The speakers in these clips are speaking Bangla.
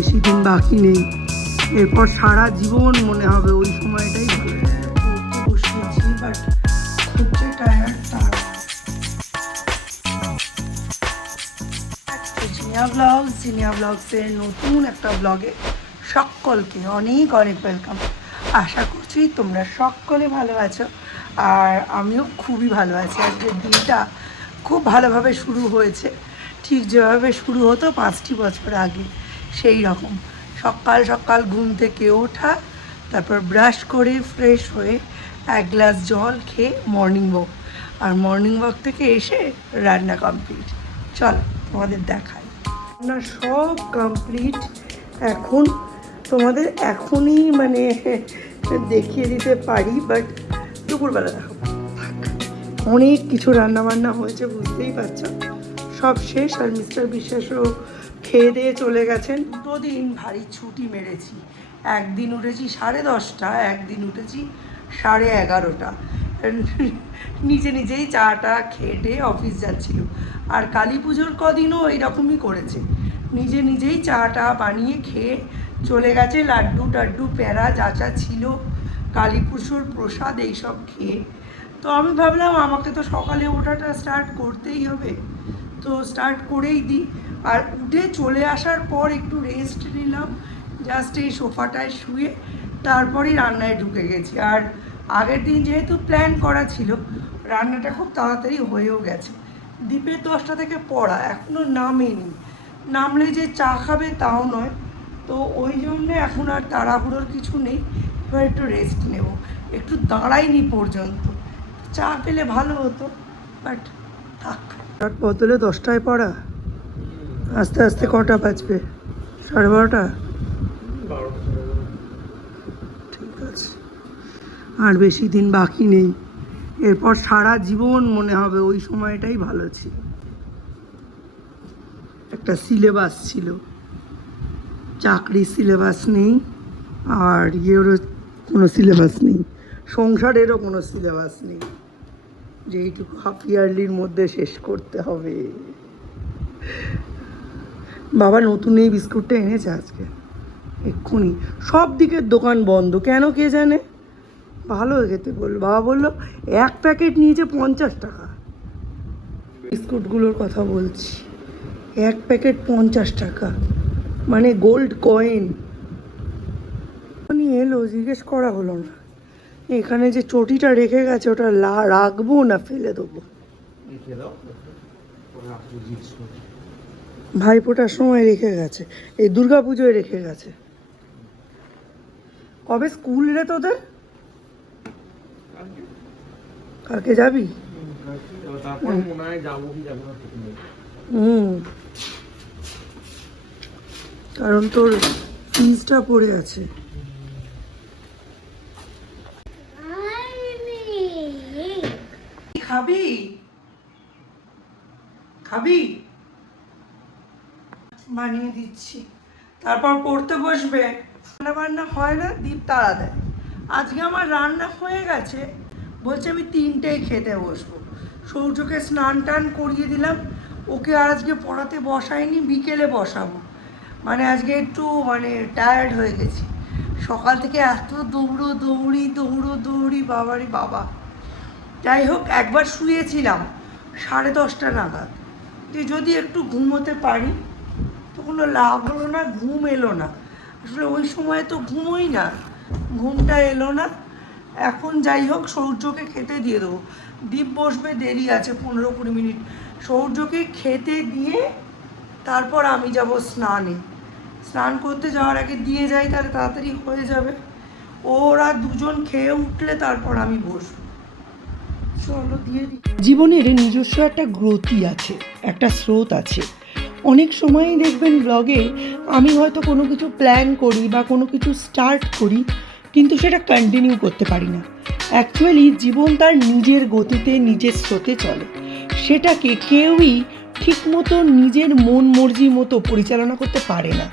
বেশি দিন বাকি নেই। এরপর সারা জীবন মনে হবে ওই সময়টাই ভালো। ব্লগসের নতুন একটা ব্লগে সকলকে অনেক অনেক ওয়েলকাম আশা করছি তোমরা সকলে ভালো আছো। আর আমিও খুবই ভালো আছি। আজকের দিনটা খুব ভালোভাবে শুরু হয়েছে। ঠিক যেভাবে শুরু হতো পাঁচটি বছর আগে। সেই রকম। সকাল সকাল ঘুম থেকে ওঠা, তারপর ব্রাশ করে ফ্রেশ হয়ে এক গ্লাস জল খেয়ে মর্নিং ওয়াক আর মর্নিং ওয়াক থেকে এসে রান্না কমপ্লিট চল, তোমাদের দেখাই। রান্না সব কমপ্লিট এখন তোমাদের এখনই মানে দেখিয়ে দিতে পারি বাট দুপুরবেলা দেখো। অনেক কিছু রান্না বান্না হয়েছে, বুঝতেই পারছ। সব শেষ, আর মিস্টার বিশ্বাসও খেয়ে দিয়ে চলে গেছেন। দুটো দিন ভারী ছুটি মেরেছি। একদিন উঠেছি সাড়ে দশটা, একদিন উঠেছি সাড়ে এগারোটা। নিজে নিজেই চাটা খেটে অফিস যাচ্ছিল। আর কালী পুজোর কদিনও এইরকমই করেছে। নিজে নিজেই চাটা বানিয়ে খেয়ে চলে গেছে। লাড্ডু টাড্ডু প্যারা যা ছিল, কালী পুজোর প্রসাদ এইসব খেয়ে। তো আমি ভাবলাম আমাকে তো সকালে ওঠাটা স্টার্ট করতেই হবে। তো স্টার্ট করেই দিই। আর উঠে চলে আসার পর একটু রেস্ট নিলাম। জাস্ট এই সোফাটায় শুয়ে তারপরেই রান্নায় ঢুকে গেছি। আর আগের দিন যেহেতু প্ল্যান করা ছিল, রান্নাটা খুব তাড়াতাড়ি হয়েও গেছে। দ্বীপের দশটা থেকে পড়া এখনও নামেনি। নামলে যে চা খাবে তাও নয়। তো ওই জন্যে এখন আর তাড়াহুড়োর কিছু নেই। এবার একটু রেস্ট নেব। একটু দাঁড়াইনি পর্যন্ত। চা পেলে ভালো হতো বাট থাক। বদলে দশটায় পড়া? আস্তে আস্তে কটা বাজবে? সাড়ে বারোটা? ঠিক আছে। আর বেশি দিন বাকি নেই। এরপর সারা জীবন মনে হবে ওই সময়টাই ভালো ছিল। একটা সিলেবাস ছিল। চাকরির সিলেবাস নেই, আর ইয়েরও কোনো সিলেবাস নেই। সংসারেরও কোনো সিলেবাস নেই। যে এইটুকু হাফ ইয়ারলির মধ্যে শেষ করতে হবে। বাবা নতুন এই বিস্কুটটা এনেছে আজকে। এক্ষুনি। সব দিকের দোকান বন্ধ। কেন কে জানে? ভালো খেতে বলল। বাবা বলল, এক প্যাকেট নিয়েছে পঞ্চাশ টাকা। বিস্কুটগুলোর কথা বলছি। এক প্যাকেট পঞ্চাশ টাকা। মানে গোল্ড কয়েন। উনি এলো, জিজ্ঞেস করা হলো না। এখানে যে চটিটা রেখে গেছে, ওটা রাখব না, ফেলে দেবো রেখে দাও ওরা বুঝিস ভাইফোঁটার সময় রেখে গেছে এই দুর্গা পুজোয় রেখে গেছে। কবে স্কুল রে তোদের? কালকে যাবি? হুম। কারণ তোর ফিজটা পড়ে আছে। খাবি? খাবি? বানিয়ে দিচ্ছি। তারপর পড়তে বসবে। রান্না বান্না হয় না, দীপ তাড়া দেয়। আজকে আমার রান্না হয়ে গেছে, বলছে আমি তিনটেই খেতে বসবো। সৌর্যকে স্নান টান করিয়ে দিলাম। ওকে আর আজকে পড়াতে বসাইনি, বিকেলে বসাবো। মানে আজকে একটু মানে টায়ার্ড হয়ে গেছি। সকাল থেকে এত দৌড়ো, দৌড়ি দৌড়ো, দৌড়ি, বাবারি বাবা। যাই হোক, একবার শুয়েছিলাম, সাড়ে দশটা নাগাদ। যদি একটু ঘুমোতে পারি তো কোনো লাভ হলো না, ঘুম এলো না। আসলে ওই সময় তো ঘুমোই না, ঘুমটা এলো না। এখন যাই হোক, সৌর্যকে খেতে দিয়ে দেবো। দ্বীপ বসবে, দেরি আছে, পনেরো কুড়ি মিনিট। সৌর্যকে খেতে দিয়ে তারপর আমি যাব স্নানে। স্নান করতে যাওয়ার আগে দিয়ে যাই, তাহলে তাড়াতাড়ি হয়ে যাবে। ওরা দুজন খেয়ে উঠলে তারপর আমি বসবো। চলো, দিয়ে জীবনের নিজস্ব একটা গ্রতি আছে, একটা স্রোত আছে। অনেক সময়ই দেখবেন ব্লগে আমি হয়তো কোনো কিছু প্ল্যান করি বা কোনো কিছু স্টার্ট করি, কিন্তু সেটা কন্টিনিউ করতে পারি না। অ্যাকচুয়ালি জীবন তার নিজের গতিতে, নিজের স্রোতে চলে। সেটাকে কেউই ঠিকমতো নিজের মন মর্জি মতো পরিচালনা করতে পারে না।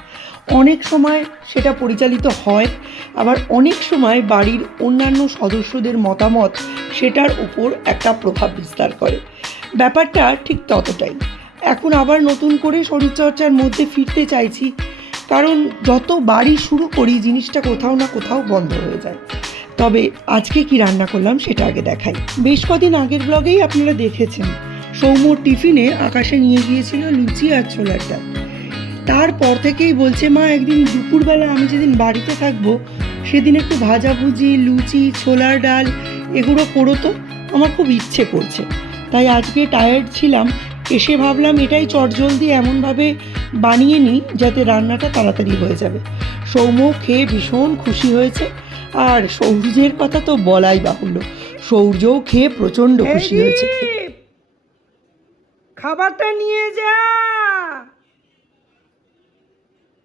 অনেক সময় সেটা পরিচালিত হয়, আবার অনেক সময় বাড়ির অন্যান্য সদস্যদের মতামত সেটার উপর একটা প্রভাব বিস্তার করে। ব্যাপারটা ঠিক ততটাই। এখন আবার নতুন করে শরীরচর্চার মধ্যে ফিরতে চাইছি। কারণ যত বাড়ি শুরু করি, জিনিসটা কোথাও না কোথাও বন্ধ হয়ে যায়। তবে আজকে কি রান্না করলাম সেটা আগে দেখাই। বেশ কদিন আগের ব্লগেই আপনারা দেখেছেন। সৌম্য টিফিনে আকাশে নিয়ে গিয়েছিল লুচি আর ছোলার ডাল তারপর থেকেই বলছে, মা, একদিন দুপুরবেলা আমি যেদিন বাড়িতে থাকব, সেদিন একটু ভাজাভুজি লুচি, ছোলার ডাল, এগুলো করো তো। আমার খুব ইচ্ছে করছে। তাই আজকে টায়ার্ড ছিলাম এসে ভাবলাম এটাই চটজলদি এমনভাবে বানিয়ে নিই যাতে রান্নাটা তাড়াতাড়ি হয়ে যাবে। সৌম্য খেয়ে ভীষণ খুশি হয়েছে। আর সৌর্যের কথা তো বলাই বাহুল্য। সৌর্যও খেয়ে প্রচণ্ড খুশি হয়েছে। খাবারটা নিয়ে যা।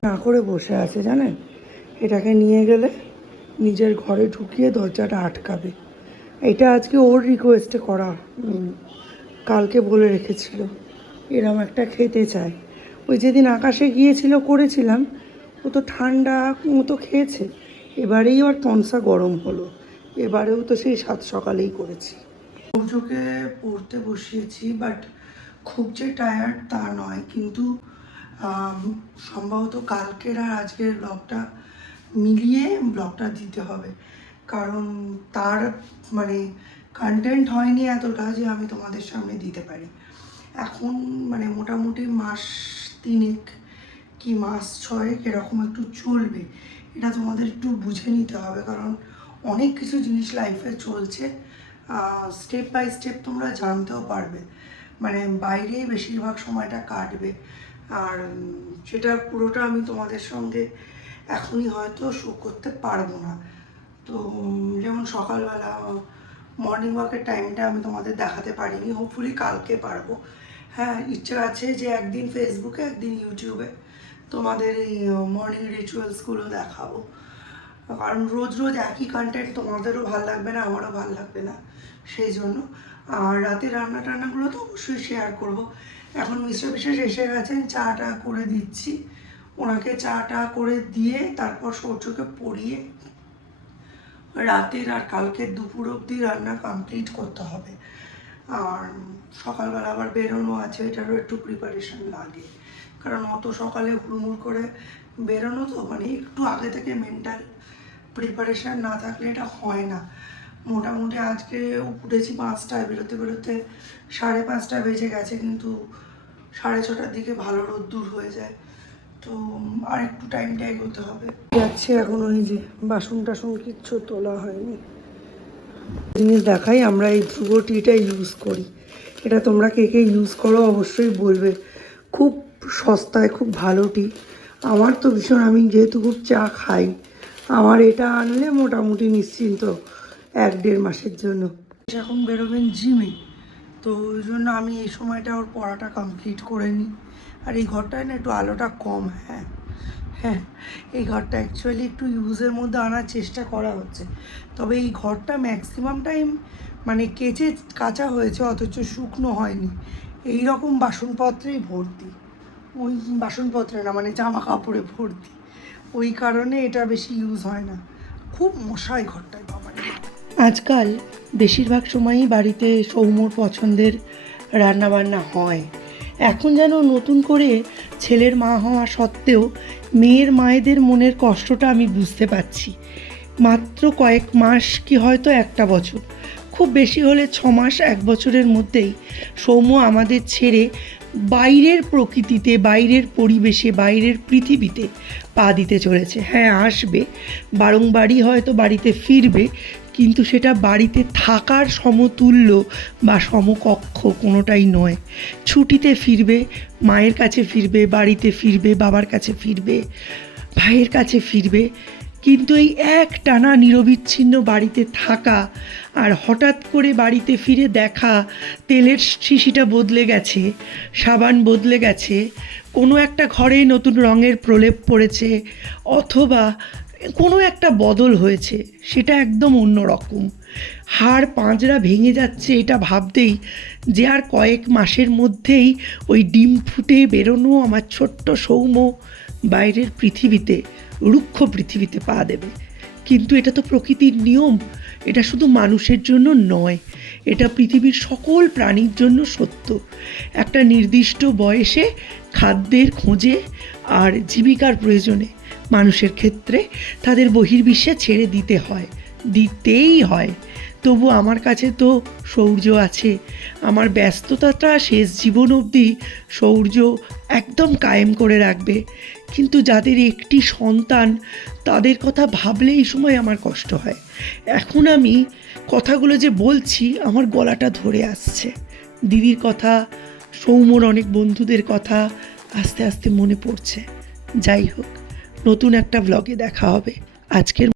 না করে বসে আছে জানেন? এটাকে নিয়ে গেলে নিজের ঘরে ঢুকিয়ে দরজাটা আটকাবে। এটা আজকে ওর রিকোয়েস্টে করা। কালকে বলে রেখেছিল, এরম একটা খেতে চায়। ওই যেদিন আকাশে গিয়েছিল করেছিলাম, ও তো ঠান্ডা মতো খেয়েছে, এবারেই ওর তনসা গরম হলো। এবারেও তো সেই সাত সকালেই করেছি। সূর্যকে পড়তে বসিয়েছি বাট খুব যে টায়ার্ড তা নয়, কিন্তু সম্ভবত কালকের আর আজকের ব্লগটা মিলিয়ে ব্লগটা দিতে হবে। কারণ তার মানে কন্টেন্ট হয়নি এতটা যে আমি তোমাদের সামনে দিতে পারি। এখন মানে মোটামুটি মাস তিনেক কি মাস ছয়েক এরকম একটু চলবে, এটা তোমাদের একটু বুঝে নিতে হবে। কারণ অনেক কিছু জিনিস লাইফে চলছে স্টেপ বাই স্টেপ তোমরা জানতেও পারবে। মানে বাইরেই বেশিরভাগ সময়টা কাটবে। আর সেটা পুরোটা আমি তোমাদের সঙ্গে এখনই হয়তো শো করতে পারব না। তো যেমন সকালবেলা মর্নিং ওয়াকের টাইমটা আমি তোমাদের দেখাতে পারিনি হোপফুলি কালকে পারব। হ্যাঁ ইচ্ছে আছে যে একদিন ফেসবুকে একদিন ইউটিউবে তোমাদের এই মর্নিং রিচুয়ালসগুলো দেখাবো। কারণ রোজ রোজ একই কন্টেন্ট তোমাদেরও ভালো লাগবে না, আমারও ভালো লাগবে না, সেই জন্য। আর রাতে রান্না টান্নাগুলো তো অবশ্যই শেয়ার করব। এখন মিশ্র বিশেষ এসে গেছেন, চাটা করে দিচ্ছি। ওনাকে চাটা করে দিয়ে তারপর সূর্যকে পরিয়ে রাতের আর কালকের দুপুর অবধি রান্না কমপ্লিট করতে হবে। আর সকালবেলা আবার বেরোনো আছে, এটারও একটু প্রিপারেশন লাগে। কারণ অত সকালে হুড়মুড় করে বেরোনো তো মানে একটু আগে থেকে মেন্টাল প্রিপারেশান না থাকলে এটা হয় না। মোটামুটি আজকে উঠেছি পাঁচটায়, বেরোতে বেরোতে সাড়ে পাঁচটা বেজে গেছে, কিন্তু সাড়ে ছটার দিকে ভালো রোদ্দুর হয়ে যায়। তো আর একটু টাইমটা এগোতে হবে। যাচ্ছে এখন ওই যে বাসন টাসন কিচ্ছু তোলা হয়নি। জিনিস দেখাই আমরা এই ধ্রুব টিটা ইউজ করি। এটা তোমরা কে কে ইউজ করো অবশ্যই বলবে। খুব সস্তায় খুব ভালো টি আমার তো ভীষণ আমি যেহেতু খুব চা খাই আমার এটা আনলে মোটামুটি নিশ্চিন্ত এক দেড় মাসের জন্য। এখন বেরোবেন জিমে। তো ওই জন্য আমি এই সময়টা ওর পড়াটা কমপ্লিট করে নিই। আর এই ঘরটায় না একটু আলোটা কম হ্যাঁ। হ্যাঁ এই ঘরটা অ্যাকচুয়ালি একটু ইউজের মধ্যে আনার চেষ্টা করা হচ্ছে। তবে এই ঘরটা ম্যাক্সিমাম টাইম মানে কেচে কাঁচা হয়েছে, অথচ শুকনো হয়নি। এই রকম বাসনপত্রেই ভর্তি। ওই বাসনপত্রে না মানে জামা কাপড়ে ভর্তি। ওই কারণে এটা বেশি ইউজ হয় না। খুব মশাই ঘরটায় বাবা আজকাল বেশিরভাগ সময়ই বাড়িতে সৌম্যর পছন্দের রান্নাবান্না হয়। এখন যেন নতুন করে ছেলের মা হওয়া সত্ত্বেও মেয়ের মায়েদের মনের কষ্টটা আমি বুঝতে পারছি। মাত্র কয়েক মাস কি হয়তো একটা বছর। খুব বেশি হলে ছ মাস এক বছরের মধ্যেই সৌম্য আমাদের ছেড়ে বাইরের প্রকৃতিতে, বাইরের পরিবেশে, বাইরের পৃথিবীতে পা দিতে চলেছে। হ্যাঁ আসবে। বারংবারই হয়তো বাড়িতে ফিরবে। কিন্তু সেটা বাড়িতে থাকার সমতুল্য বা সমকক্ষ কোনোটাই নয়। ছুটিতে ফিরবে, মায়ের কাছে ফিরবে, বাড়িতে ফিরবে, বাবার কাছে ফিরবে, ভাইয়ের কাছে ফিরবে। কিন্তু এই এক টানা নিরবিচ্ছিন্ন বাড়িতে থাকা আর হঠাৎ করে বাড়িতে ফিরে দেখা, তেলের শিশিটা বদলে গেছে, সাবান বদলে গেছে, কোনো একটা ঘরে নতুন রঙের প্রলেপ পড়েছে, অথবা কোনো একটা বদল হয়েছে, সেটা একদম অন্য রকম। হাড় পাঁজরা ভেঙে যাচ্ছে এটা ভাবতেই যে আর কয়েক মাসের মধ্যেই ওই ডিম ফুটে বেরোনো আমার ছোট্ট সৌম্য বাইরের পৃথিবীতে, রুক্ষ পৃথিবীতে পা দেবে। কিন্তু এটা তো প্রকৃতির নিয়ম। এটা শুধু মানুষের জন্য নয়, এটা পৃথিবীর সকল প্রাণীর জন্য সত্য। একটা নির্দিষ্ট বয়সে খাদ্যের খোঁজে আর জীবিকার প্রয়োজনে মানুষের ক্ষেত্রে তাদের বহির্বিশ্বে ছেড়ে দিতে হয়, দিতেই হয়। তবু আমার কাছে তো সৌর্য আছে। আমার ব্যস্ততাটা শেষ জীবন অবধি সৌর্য একদম কায়েম করে রাখবে। কিন্তু যাদের একটি সন্তান, তাদের কথা ভাবলে এই সময় আমার কষ্ট হয়। এখন আমি কথাগুলো যে বলছি, আমার গলাটা ধরে আসছে। দিদির কথা, সৌম্যর অনেক বন্ধুদের কথা আস্তে আস্তে মনে পড়ছে। যাই হোক, নতুন একটা ব্লগে দেখা হবে। আজকের